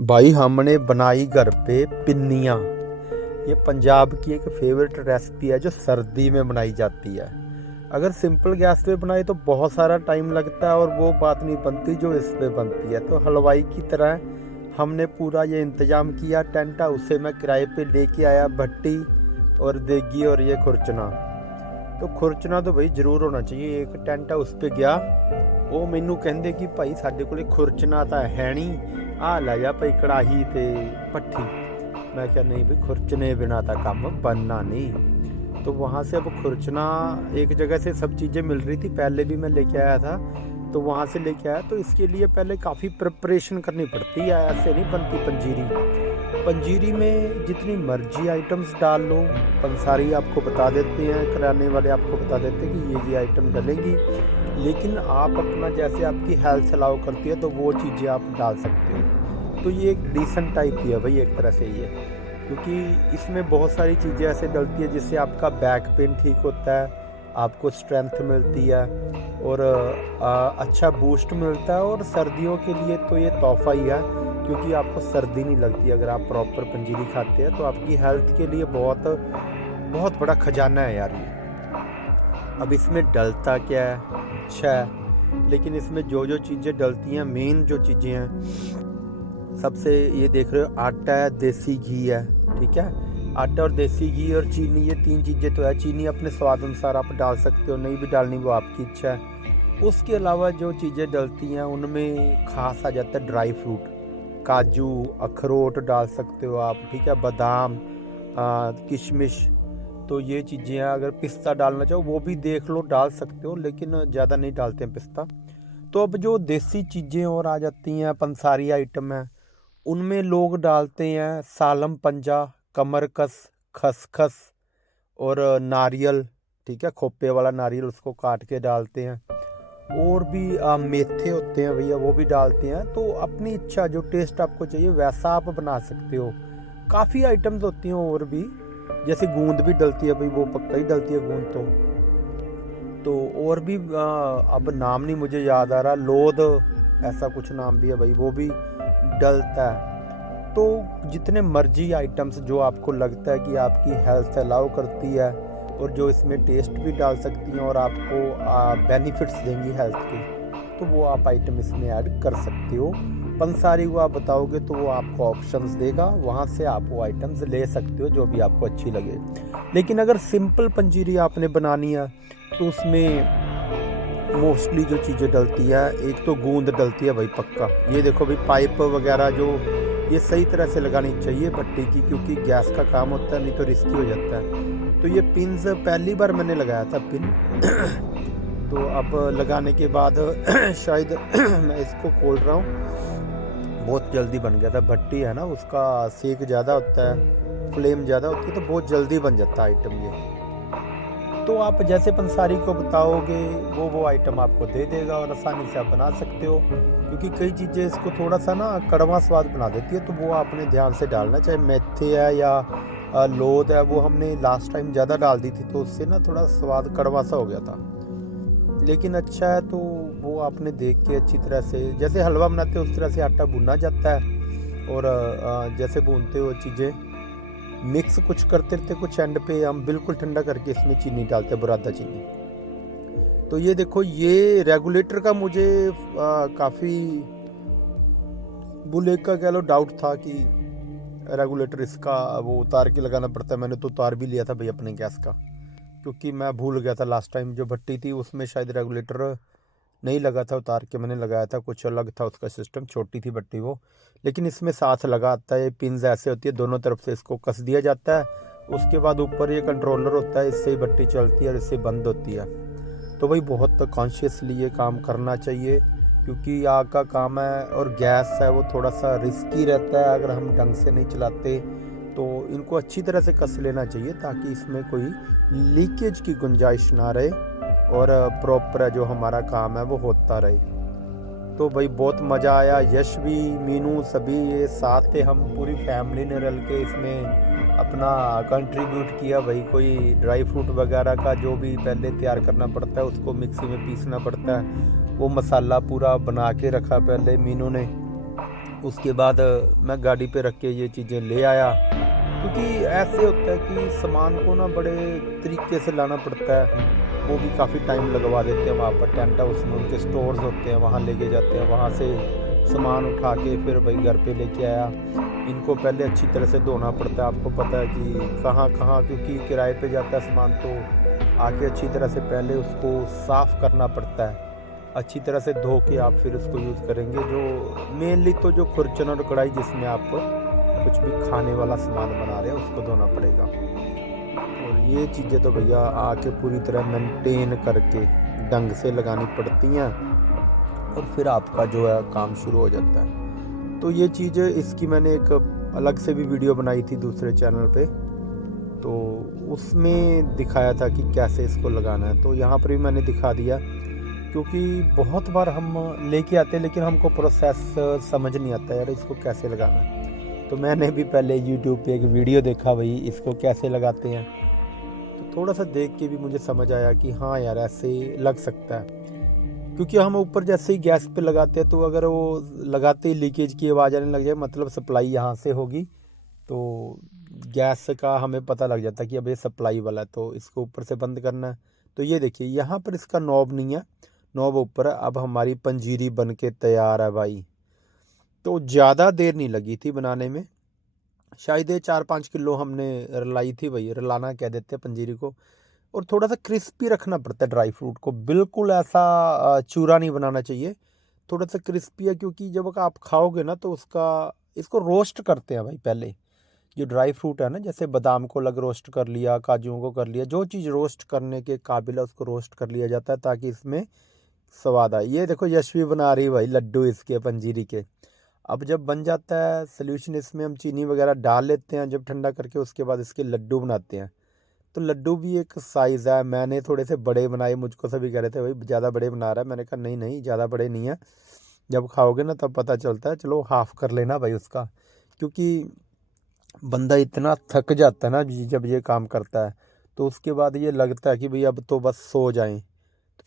भाई हमने बनाई घर पे पिन्नियाँ। ये पंजाब की एक फेवरेट रेसिपी है जो सर्दी में बनाई जाती है। अगर सिंपल गैस पे बनाए तो बहुत सारा टाइम लगता है और वो बात नहीं बनती जो इस पे बनती है। तो हलवाई की तरह हमने पूरा ये इंतज़ाम किया। टेंट हाउस से मैं किराए पे लेके आया भट्टी और देगी और ये खुरचना। तो खुरचना तो भाई ज़रूर होना चाहिए। एक टेंट हाउस पे गया, ਉਹ ਮੈਨੂੰ ਕਹਿੰਦੇ ਕਿ ਭਾਈ ਸਾਡੇ ਕੋਲੇ ਖੁਰਚਣਾ ਤਾਂ ਹੈ ਨਹੀਂ, ਆ ਲੈ ਜਾ ਭਾਈ ਕੜਾही ਤੇ ਭट्ठी। मैं क्या नहीं भाई, खुरचने बिना था काम बनना नहीं। तो वहाँ से अब खुरचना एक जगह से सब चीज़ें मिल रही थी, पहले भी मैं लेके आया था, तो वहाँ से लेके आया। तो इसके लिए पहले काफ़ी प्रिपरेशन करनी पड़ती है, ऐसे नहीं बनती पंजीरी। पंजीरी में जितनी मर्जी आइटम्स डाल लो, पंसारी आपको बता देते हैं, कराने वाले आपको बता देते हैं कि ये आइटम डलेंगी, लेकिन आप अपना जैसे आपकी हेल्थ अलाउ करती है तो वो चीज़ें आप डाल सकते हो। तो ये एक डिसेंट टाइप की है भाई, एक तरह से ये, क्योंकि इसमें बहुत सारी चीज़ें ऐसे डलती है जिससे आपका बैक पेन ठीक होता है, आपको स्ट्रेंथ मिलती है और अच्छा बूस्ट मिलता है। और सर्दियों के लिए तो ये तोहफा ही है, क्योंकि आपको सर्दी नहीं लगती अगर आप प्रॉपर पंजीरी खाते हैं। तो आपकी हेल्थ के लिए बहुत बहुत बड़ा खजाना है यार ये। अब इसमें डलता क्या है, अच्छा है, लेकिन इसमें जो जो चीज़ें डलती हैं, मेन जो चीज़ें हैं, सबसे ये देख रहे हो आटा है, देसी घी है, ठीक है। आटा और देसी घी और चीनी, ये तीन चीज़ें तो है। चीनी अपने स्वाद अनुसार आप डाल सकते हो, नहीं भी डालनी वो आपकी इच्छा है। उसके अलावा जो चीज़ें डलती हैं उनमें खास आ जाता है ड्राई फ्रूट, काजू अखरोट डाल सकते हो आप, ठीक है, बादाम, किशमिश। तो ये चीज़ें हैं। अगर पिस्ता डालना चाहो वो भी देख लो, डाल सकते हो, लेकिन ज़्यादा नहीं डालते हैं पिस्ता। तो अब जो देसी चीज़ें और आ जाती हैं, पंसारी आइटम है, उनमें लोग डालते हैं सालम पंजा, कमरकस, खसखस और नारियल, ठीक है, खोपे वाला नारियल, उसको काट के डालते हैं। और भी मेथे होते हैं भैया, वो भी डालते हैं। तो अपनी इच्छा, जो टेस्ट आपको चाहिए वैसा आप बना सकते हो। काफ़ी आइटम्स होती हैं और भी, जैसे गूंद भी डलती है भाई, वो पक्का ही डलती है गूंद तो और भी अब नाम नहीं मुझे याद आ रहा, लोद ऐसा कुछ नाम भी है भाई, वो भी डलता है। तो जितने मर्जी आइटम्स जो आपको लगता है कि आपकी हेल्थ अलाउ करती है और जो इसमें टेस्ट भी डाल सकती हैं और आपको बेनिफिट्स देंगी हेल्थ के, तो वो आप आइटम इसमें ऐड कर सकते हो। पंसारी को आप बताओगे तो वो आपको ऑप्शंस देगा, वहाँ से आप वो आइटम्स ले सकते हो जो भी आपको अच्छी लगे। लेकिन अगर सिंपल पंजीरी आपने बनानी है तो उसमें मोस्टली जो चीज़ें डलती है, एक तो गूंद डलती है भाई पक्का। ये देखो भाई, पाइप वगैरह जो ये सही तरह से लगानी चाहिए भट्टी की, क्योंकि गैस का काम होता है, नहीं तो रिस्की हो जाता है। तो ये पिन्स पहली बार मैंने लगाया था पिन तो अब लगाने के बाद शायद मैं इसको खोल रहा हूँ, बहुत जल्दी बन गया था। भट्टी है ना, उसका सेक ज़्यादा होता है, फ्लेम ज़्यादा होती है, तो बहुत जल्दी बन जाता है आइटम ये। तो आप जैसे पंसारी को बताओगे वो आइटम आपको दे देगा और आसानी से आप बना सकते हो, क्योंकि कई चीज़ें इसको थोड़ा सा ना कड़वा स्वाद बना देती है, तो वो आपने ध्यान से डालना। चाहे मेथे है या लोद है, वो हमने लास्ट टाइम ज़्यादा डाल दी थी, तो उससे ना थोड़ा स्वाद कड़वा सा हो गया था। लेकिन अच्छा है, तो वो आपने देख के अच्छी तरह से, जैसे हलवा बनाते हो उस तरह से आटा भुना जाता है। और जैसे भूनते हो चीज़ें मिक्स कुछ करते रहते, कुछ एंड पे हम बिल्कुल ठंडा करके इसमें चीनी डालते हैं, बुरादा चीनी। तो ये देखो, ये रेगुलेटर का मुझे काफ़ी बुलेट का कह लो डाउट था कि रेगुलेटर इसका वो उतार के लगाना पड़ता है। मैंने तो उतार भी लिया था भाई अपने गैस का, क्योंकि मैं भूल गया था लास्ट टाइम जो भट्टी थी उसमें शायद रेगुलेटर नहीं लगा था, उतार के मैंने लगाया था, कुछ अलग था उसका सिस्टम, छोटी थी भट्टी वो। लेकिन इसमें साथ लगा आता है, पिन्स ऐसे होती है, दोनों तरफ से इसको कस दिया जाता है। उसके बाद ऊपर ये कंट्रोलर होता है, इससे ही भट्टी चलती है और इससे बंद होती है। तो भाई बहुत कॉन्शियसली ये काम करना चाहिए, क्योंकि आग का काम है और गैस है वो थोड़ा सा रिस्की रहता है अगर हम ढंग से नहीं चलाते। तो इनको अच्छी तरह से कस लेना चाहिए ताकि इसमें कोई लीकेज की गुंजाइश ना रहे और प्रॉपर जो हमारा काम है वो होता रहे। तो भाई बहुत मज़ा आया, यश भी, मीनू, सभी ये साथ थे, हम पूरी फैमिली ने रल के इसमें अपना कंट्रीब्यूट किया भाई। कोई ड्राई फ्रूट वगैरह का जो भी पहले तैयार करना पड़ता है उसको मिक्सी में पीसना पड़ता है, वो मसाला पूरा बना के रखा पहले मीनू ने। उसके बाद मैं गाड़ी पे रख के ये चीज़ें ले आया, क्योंकि ऐसे होता है कि सामान को ना बड़े तरीके से लाना पड़ता है। वो भी काफ़ी टाइम लगवा देते हैं वहाँ पर, टेंट हाउस में उनके स्टोर्स होते हैं, वहाँ लेके जाते हैं, वहाँ से सामान उठा के फिर भाई घर पे लेके आया। इनको पहले अच्छी तरह से धोना पड़ता है, आपको पता है कि कहाँ कहाँ, क्योंकि किराए पे जाता है सामान, तो आके अच्छी तरह से पहले उसको साफ़ करना पड़ता है। अच्छी तरह से धो के आप फिर उसको यूज़ करेंगे। जो मेनली तो जो खुरचन और कढ़ाई जिसमें आप कुछ भी खाने वाला सामान बना रहे हैं उसको धोना पड़ेगा। और ये चीज़ें तो भैया आके पूरी तरह मेंटेन करके ढंग से लगानी पड़ती हैं, और फिर आपका जो है काम शुरू हो जाता है। तो ये चीज़ इसकी मैंने एक अलग से भी वीडियो बनाई थी दूसरे चैनल पे, तो उसमें दिखाया था कि कैसे इसको लगाना है। तो यहाँ पर भी मैंने दिखा दिया, क्योंकि बहुत बार हम लेके आते हैं लेकिन हमको प्रोसेस समझ नहीं आता यार इसको कैसे लगाना है। तो मैंने भी पहले यूट्यूब पे एक वीडियो देखा भाई इसको कैसे लगाते हैं, तो थोड़ा सा देख के भी मुझे समझ आया कि हाँ यार ऐसे लग सकता है। क्योंकि हम ऊपर जैसे ही गैस पे लगाते हैं, तो अगर वो लगाते ही लीकेज की आवाज़ आने लग जाए, मतलब सप्लाई यहाँ से होगी, तो गैस का हमें पता लग जाता है कि अब ये सप्लाई वाला है, तो इसको ऊपर से बंद करना है। तो ये देखिए यहाँ पर इसका नॉब नहीं है, नॉब ऊपर है। अब हमारी पंजीरी बन के तैयार है भाई। तो ज़्यादा देर नहीं लगी थी बनाने में, शायद ये 4-5 किलो हमने रलाई थी भाई, रलाना कह देते हैं पंजीरी को। और थोड़ा सा क्रिस्पी रखना पड़ता है ड्राई फ्रूट को, बिल्कुल ऐसा चूरा नहीं बनाना चाहिए, थोड़ा सा क्रिस्पी है। क्योंकि जब आप खाओगे ना तो उसका, इसको रोस्ट करते हैं भाई पहले। जो ड्राई फ्रूट है ना, जैसे बादाम को अलग रोस्ट कर लिया, काजुओं को कर लिया, जो चीज़ रोस्ट करने के काबिल है उसको रोस्ट कर लिया जाता है ताकि इसमें स्वाद आए। ये देखो यशवी बना रही भाई लड्डू इसके पंजीरी के। अब जब बन जाता है सोल्यूशन, इसमें हम चीनी वगैरह डाल लेते हैं जब ठंडा करके, उसके बाद इसके लड्डू बनाते हैं। तो लड्डू भी एक साइज़ है, मैंने थोड़े से बड़े बनाए, मुझको सभी कह रहे थे भाई ज़्यादा बड़े बना रहा है। मैंने कहा नहीं नहीं, ज़्यादा बड़े नहीं है, जब खाओगे ना तब पता चलता है। चलो हाफ़ कर लेना भाई उसका, क्योंकि बंदा इतना थक जाता है ना जब ये काम करता है, तो उसके बाद ये लगता है कि भाई अब तो बस सो जाएं।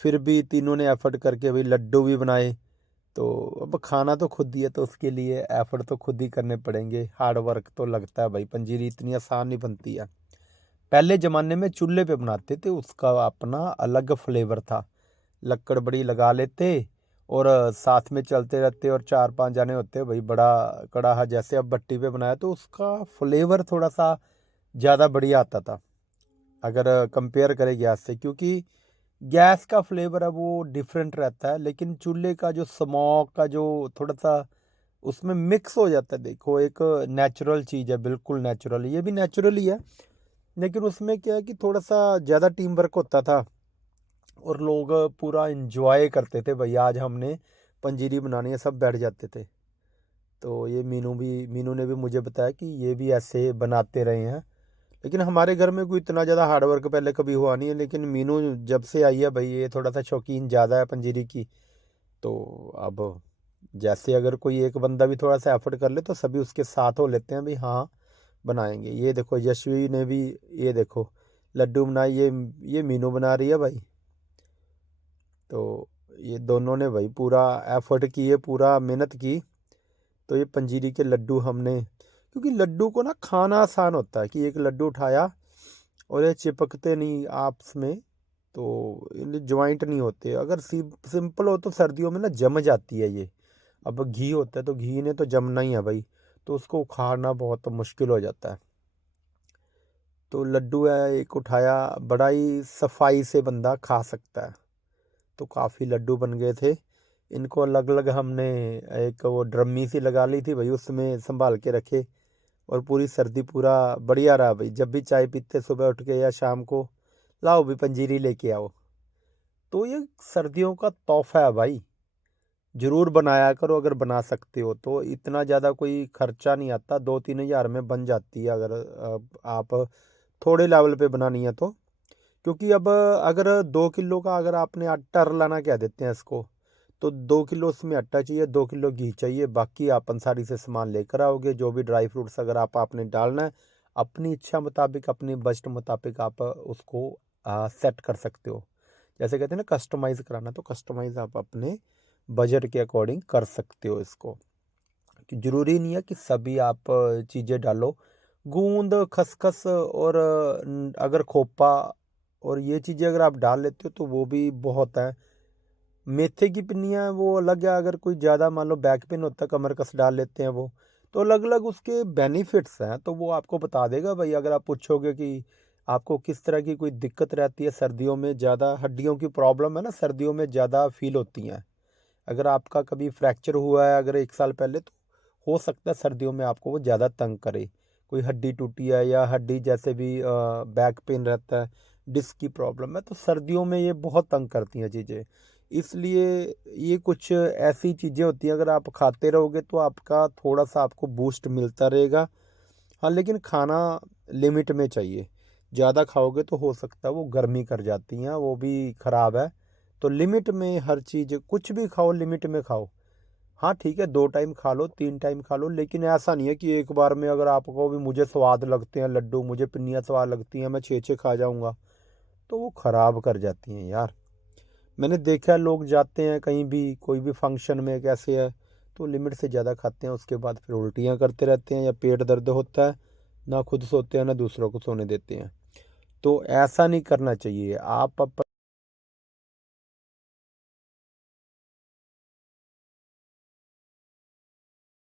फिर भी तीनों ने एफर्ट करके भाई लड्डू भी बनाए। तो अब खाना तो खुद ही है, तो उसके लिए एफर्ट तो खुद ही करने पड़ेंगे, हार्ड वर्क तो लगता है भाई। पंजीरी इतनी आसान नहीं बनती है। पहले ज़माने में चूल्हे पे बनाते थे, उसका अपना अलग फ्लेवर था। लकड़ बड़ी लगा लेते और साथ में चलते रहते, और 4-5 जाने होते भाई, बड़ा कड़ाहा जैसे अब भट्टी पे बनाया, तो उसका फ्लेवर थोड़ा सा ज़्यादा बढ़िया आता था अगर कंपेयर करें गैस से। क्योंकि गैस का फ्लेवर है वो डिफरेंट रहता है, लेकिन चूल्हे का जो स्मोक का जो थोड़ा सा उसमें मिक्स हो जाता है। देखो एक नेचुरल चीज़ है, बिल्कुल नेचुरल, ये भी नेचुरल ही है, लेकिन उसमें क्या है कि थोड़ा सा ज़्यादा टीम वर्क होता था, और लोग पूरा इंजॉय करते थे भाई आज हमने पंजीरी बनानी है, सब बैठ जाते थे। तो ये मीनू ने भी मुझे बताया कि ये भी ऐसे बनाते रहे हैं। लेकिन हमारे घर में कोई इतना ज़्यादा हार्ड वर्क पहले कभी हुआ नहीं है, लेकिन मीनू जब से आई है भाई ये थोड़ा सा शौकीन ज़्यादा है पंजीरी की। तो अब जैसे अगर कोई एक बंदा भी थोड़ा सा एफर्ट कर ले तो सभी उसके साथ हो लेते हैं भाई, हाँ बनाएंगे। ये देखो यशवी ने भी, ये देखो लड्डू बनाए, ये मीनू बना रही है भाई। तो ये दोनों ने भाई पूरा एफर्ट किए, पूरा मेहनत की। तो ये पंजीरी के लड्डू हमने, क्योंकि लड्डू को ना खाना आसान होता है कि एक लड्डू उठाया और ये चिपकते नहीं आपस में, तो ज्वाइंट नहीं होते। अगर सिंपल हो तो सर्दियों में ना जम जाती है ये। अब घी होता है तो घी ने तो जमना ही है भाई, तो उसको उखाड़ना बहुत मुश्किल हो जाता है। तो लड्डू है एक उठाया, बड़ा ही सफाई से बंदा खा सकता है। तो काफ़ी लड्डू बन गए थे। इनको अलग अलग हमने एक वो ड्रम्मी सी लगा ली थी भाई, उसमें संभाल के रखे, और पूरी सर्दी पूरा बढ़िया रहा भाई। जब भी चाय पीते सुबह उठ के या शाम को, लाओ भी पंजीरी लेके आओ। तो ये सर्दियों का तोहफा है भाई, ज़रूर बनाया करो अगर बना सकते हो तो। इतना ज़्यादा कोई खर्चा नहीं आता, 2-3 हज़ार में बन जाती है अगर आप थोड़े लेवल पे बनानी है तो। क्योंकि अब अगर 2 किलो का अगर आपने आटा लाना कह देते हैं इसको, तो 2 किलो उसमें आटा चाहिए, 2 किलो घी चाहिए, बाकी आप अंसारी से सामान लेकर आओगे। जो भी ड्राई फ्रूट्स अगर आपने डालना है, अपनी इच्छा मुताबिक अपनी बजट मुताबिक आप उसको सेट कर सकते हो। जैसे कहते हैं ना कस्टमाइज़ कराना, तो कस्टमाइज़ आप अपने बजट के अकॉर्डिंग कर सकते हो इसको। कि ज़रूरी नहीं है कि सभी आप चीज़ें डालो। गूंद, खसखस और अगर खोपा और ये चीज़ें अगर आप डाल लेते हो तो वो भी बहुत है। मेथे की पिन्नियाँ वो अलग है, अगर कोई ज़्यादा मान लो बैक पेन होता है, कमर कस डाल लेते हैं वो। तो अलग-अलग उसके बेनिफिट्स हैं, तो वो आपको बता देगा भाई। अगर आप पूछोगे कि आपको किस तरह की कोई दिक्कत रहती है सर्दियों में, ज़्यादा हड्डियों की प्रॉब्लम है ना, सर्दियों में ज़्यादा फ़ील होती हैं। अगर आपका कभी फ्रैक्चर हुआ है अगर 1 साल पहले, तो हो सकता है सर्दियों में आपको वो ज़्यादा तंग करे। कोई हड्डी टूटी है या हड्डी जैसे भी बैक पेन रहता है, डिस्क की प्रॉब्लम है, तो सर्दियों में ये बहुत तंग करती हैं चीज़ें। इसलिए ये कुछ ऐसी चीज़ें होती हैं, अगर आप खाते रहोगे तो आपका थोड़ा-सा आपको बूस्ट मिलता रहेगा। हाँ, लेकिन खाना लिमिट में चाहिए। ज़्यादा खाओगे तो हो सकता है वो गर्मी कर जाती हैं, वो भी ख़राब है। तो लिमिट में हर चीज़, कुछ भी खाओ लिमिट में खाओ। हाँ, ठीक है, 2 टाइम खा लो, 3 टाइम खा लो, लेकिन ऐसा नहीं है कि एक बार में अगर आप कहो भी मुझे स्वाद लगते हैं लड्डू, मुझे पिन्नियाँ स्वाद लगती हैं, मैं 6-6 खा जाऊँगा, तो वो ख़राब कर जाती हैं यार। मैंने देखा है लोग जाते हैं कहीं भी, कोई भी फंक्शन में कैसे है, तो लिमिट से ज़्यादा खाते हैं, उसके बाद फिर उल्टियाँ करते रहते हैं या पेट दर्द होता है, ना खुद सोते हैं ना दूसरों को सोने देते हैं। तो ऐसा नहीं करना चाहिए। आप